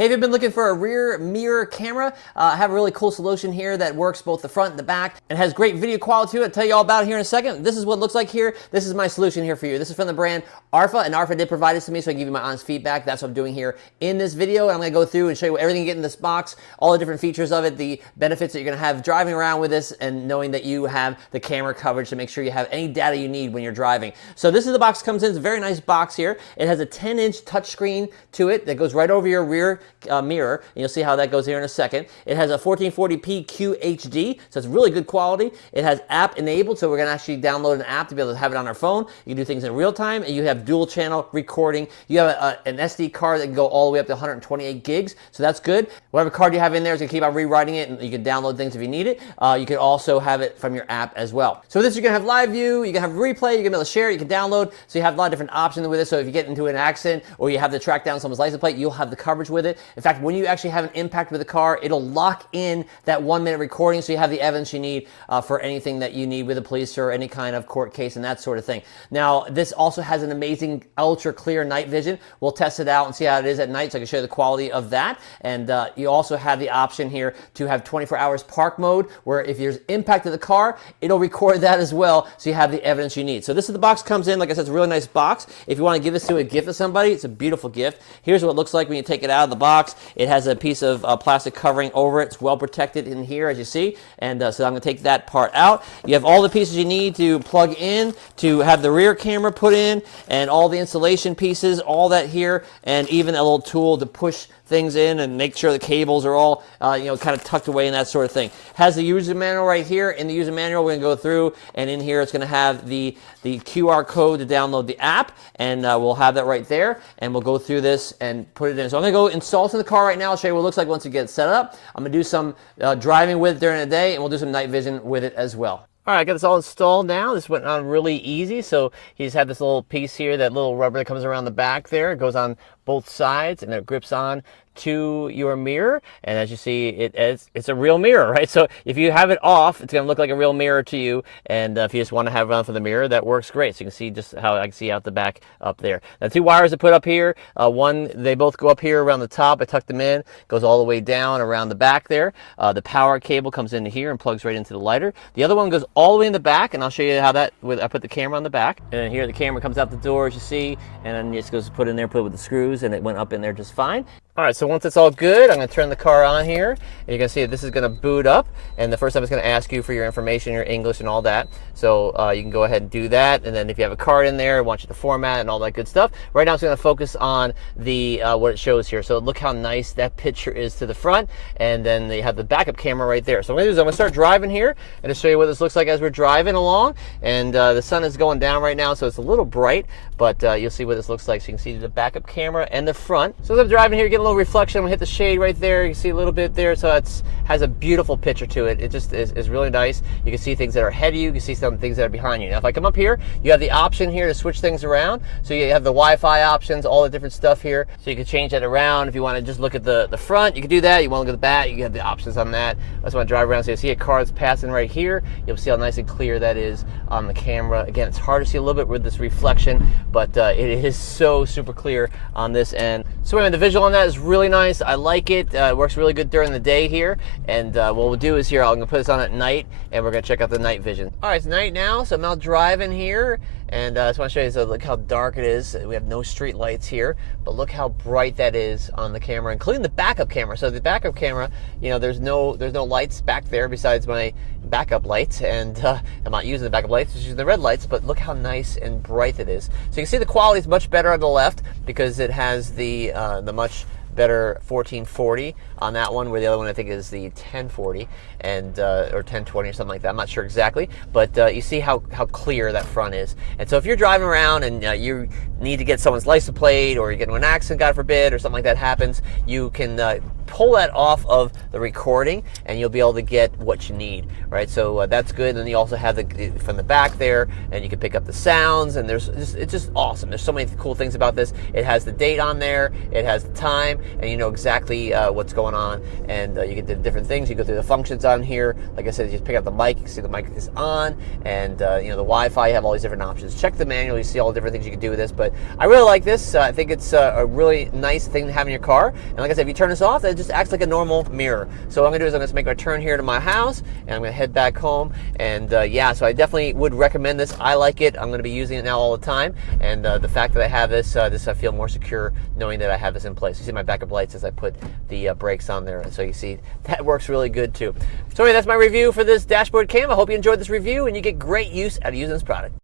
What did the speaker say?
Hey, if you've been looking for a rear mirror camera, I have a really cool solution here that works both the front and the back and has great video quality to it. I'll tell you all about it here in a second. This is what it looks like here. This is my solution here for you. This is from the brand Arpha, and Arpha did provide this to me so I can give you my honest feedback. That's what I'm doing here in this video. And I'm going to go through and show you everything you get in this box, all the different features of it, the benefits that you're going to have driving around with this, and knowing that you have the camera coverage to make sure you have any data you need when you're driving. So this is the box it comes in. It's a very nice box here. It has a 10-inch touchscreen to it that goes right over your rear mirror. And you'll see how that goes here in a second. It has a 1440p QHD, so it's really good quality. It has app enabled, so we're going to actually download an app to be able to have it on our phone. You can do things in real time, and you have dual channel recording. You have an SD card that can go all the way up to 128 gigs, so that's good. Whatever card you have in there is going to keep on rewriting it, and you can download things if you need it. You can also have it from your app as well. So with this, you're going to have live view, you can have replay, you're going to be able to share it, you can download, so you have a lot of different options with it. So if you get into an accident or you have to track down someone's license plate, you'll have the coverage with it. In fact, when you actually have an impact with the car, it'll lock in that 1-minute recording, so you have the evidence you need for anything that you need with the police or any kind of court case and that sort of thing. Now, this also has an amazing ultra clear night vision. We'll test it out and see how it is at night, so I can show you the quality of that. And you also have the option here to have 24 hours park mode, where if there's impact to the car, it'll record that as well, so you have the evidence you need. So this is the box comes in. Like I said, it's a really nice box. If you want to give this to a gift to somebody, it's a beautiful gift. Here's what it looks like when you take it out of the box. It has a piece of plastic covering over it. It's well protected in here, as you see. And so I'm going to take that part out. You have all the pieces you need to plug in, to have the rear camera put in, and all the installation pieces, all that here, and even a little tool to push things in and make sure the cables are all kind of tucked away and that sort of thing. Has the user manual right here. In the user manual, we're going to go through, and in here it's going to have the QR code to download the app, and we'll have that right there, and we'll go through this and put it in. So I'm going to go install it in the car right now. I'll show you what it looks like once it gets set up. I'm going to do some driving with it during the day, and we'll do some night vision with it as well. All right, I got this all installed now. This went on really easy. So you just have this little piece here, that little rubber that comes around the back there. It goes on both sides, and it grips on to your mirror. And as you see, it's a real mirror, right? So if you have it off, it's going to look like a real mirror to you. And if you just want to have it on for the mirror, that works great. So you can see just how I can see out the back up there. Now, 2 wires to put up here. They both go up here around the top. I tucked them in. Goes all the way down around the back there. The power cable comes into here and plugs right into the lighter. The other one goes all the way in the back, and I'll show you how that. I put the camera on the back, and then here the camera comes out the door, as you see, and then it just goes to put in there, put it with the screws, and it went up in there just fine. All right, so once it's all good, I'm going to turn the car on here, and you're going to see that this is going to boot up, and the first time it's going to ask you for your information, your English, and all that. So you can go ahead and do that, and then if you have a card in there, I want you to format and all that good stuff. Right now, it's going to focus on the what it shows here. So look how nice that picture is to the front, and then you have the backup camera right there. So what I'm going to do is I'm going to start driving here, and to show you what this looks like as we're driving along. And the sun is going down right now, so it's a little bright, but you'll see what this looks like. So you can see the backup camera and the front. So as I'm driving here, getting a little reflection. I'm gonna hit the shade right there. You can see a little bit there, so it has a beautiful picture to it. It just is really nice. You can see things that are ahead of you. You can see some things that are behind you. Now, if I come up here, you have the option here to switch things around. So you have the Wi-Fi options, all the different stuff here. So you can change that around. If you want to just look at the front, you can do that. You want to look at the back, you have the options on that. I just want to drive around so you see a car that's passing right here. You'll see how nice and clear that is on the camera. Again, it's hard to see a little bit with this reflection, but it is so super clear on this end. So anyway, the visual on that is really nice. I like it. It works really good during the day here. And what we'll do is here, I'm going to put this on at night, and we're going to check out the night vision. All right, it's night now, so I'm out driving here. And I just want to show you, so look how dark it is. We have no street lights here, but look how bright that is on the camera, including the backup camera. So the backup camera, there's no lights back there besides my backup lights, and I'm not using the backup lights, just using the red lights, but look how nice and bright it is. So you can see the quality is much better on the left because it has the much better 1440 on that one, where the other one I think is the 1040 and or 1020 or something like that. I'm not sure exactly, but you see how clear that front is. And so if you're driving around and you need to get someone's license plate, or you get into an accident, God forbid, or something like that happens, you can pull that off of the recording, and you'll be able to get what you need, right? So that's good. And then you also have the from the back there, and you can pick up the sounds, and it's just awesome. There's so many cool things about this. It has the date on there, it has the time, and you know exactly what's going on, and you get the different things. You go through the functions on here. Like I said, you just pick up the mic, you can see the mic is on, and you know, the Wi-Fi, you have all these different options. Check the manual, you see all the different things you can do with this, but I really like this. I think it's a really nice thing to have in your car, and like I said, if you turn this off, it just acts like a normal mirror. So what I'm gonna do is I'm gonna make my turn here to my house, and I'm gonna head back home, and yeah, so I definitely would recommend this. I like it. I'm gonna be using it now all the time, and the fact that I have this, I feel more secure knowing that I have this in place. You see my backup lights as I put the brakes on there, and so you see that works really good too. So anyway, that's my review for this dashboard cam. I hope you enjoyed this review and you get great use out of using this product.